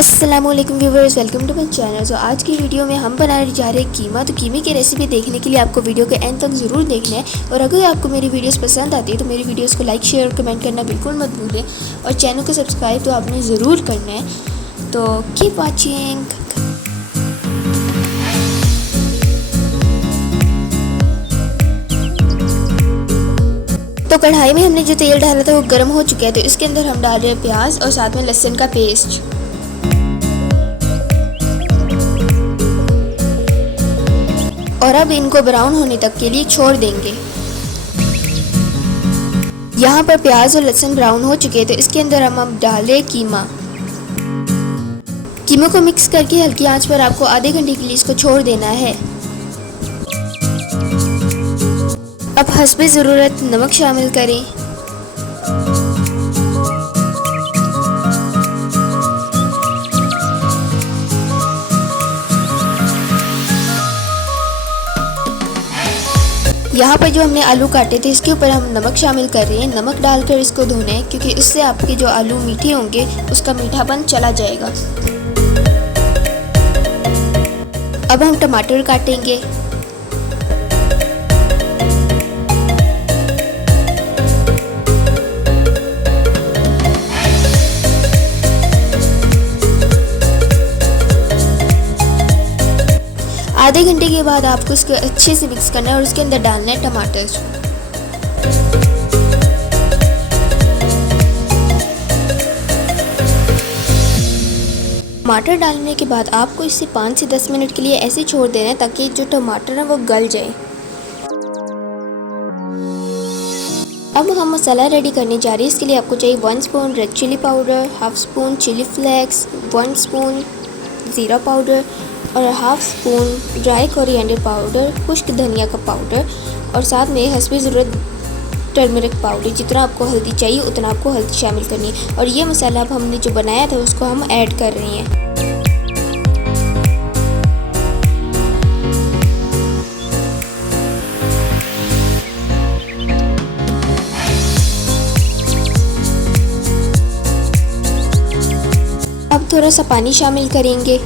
अस्सलामुअलैकुम viewers, welcome to my channel. तो आज की वीडियो में हम बनाने जा रहे हैं कीमा। तो कीमे की रेसिपी देखने के लिए आपको वीडियो के एंड तक ज़रूर देखना है। और अगर आपको मेरी वीडियोस पसंद आती है तो मेरी वीडियोस को लाइक शेयर और कमेंट करना बिल्कुल मत भूलें। और चैनल को सब्सक्राइब तो आपने ज़रूर करना है। तो कीप वॉचिंग। तो कढ़ाई में हमने जो तेल डाला था वो गर्म हो चुका है। तो इसके अंदर हम डाल रहे हैं प्याज और साथ में लहसुन का पेस्ट। और अब इनको ब्राउन होने तक के लिए छोड़ देंगे। यहाँ पर प्याज और लहसुन ब्राउन हो चुके हैं। तो इसके अंदर हम अब डाल रहे कीमा। कीमा को मिक्स करके हल्की आंच पर आपको आधे घंटे के लिए इसको छोड़ देना है। अब हस्बे ज़रूरत नमक शामिल करें। यहाँ पर जो हमने आलू काटे थे इसके ऊपर हम नमक शामिल कर रहे हैं। नमक डालकर इसको धोना है क्योंकि इससे आपके जो आलू मीठे होंगे उसका मीठापन चला जाएगा। अब हम टमाटर काटेंगे। आधे घंटे के बाद आपको इसको अच्छे से मिक्स करना है और उसके अंदर डालना है टमाटर। टमाटर डालने के बाद आपको इसे 5 से 10 मिनट के लिए ऐसे छोड़ देना है ताकि जो टमाटर है वो गल जाए। अब हम मसाला रेडी करने जा रहे हैं। इसके लिए आपको चाहिए 1 spoon red chilli powder, half spoon chilli flakes, 1 spoon ज़ीरा पाउडर और half spoon dry coriander powder, खुश्क धनिया का पाउडर और साथ में हस्बे ज़रूरत टर्मरिक पाउडर। जितना आपको हल्दी चाहिए उतना आपको हल्दी शामिल करनी है। और ये मसाला अब हमने जो बनाया था उसको हम ऐड कर रहे हैं। अब थोड़ा सा पानी शामिल करेंगे।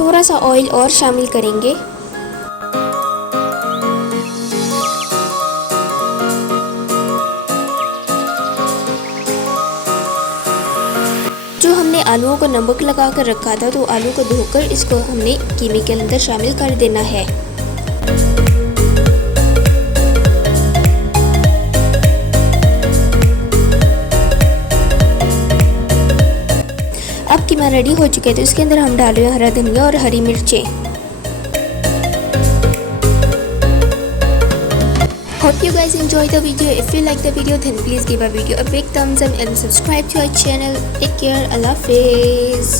थोड़ा सा ऑयल और शामिल करेंगे। जो हमने आलूओं को नमक लगा कर रखा था तो आलू को धोकर इसको हमने कीमे के अंदर शामिल कर देना है। अब कीमा रेडी हो चुके हैं तो इसके अंदर हम डाल रहे हैं हरा धनिया और हरी मिर्चें। Hope you guys enjoy the video. If you like the video then please give a video a big thumbs up and subscribe to our channel. Take care. Allah Hafiz.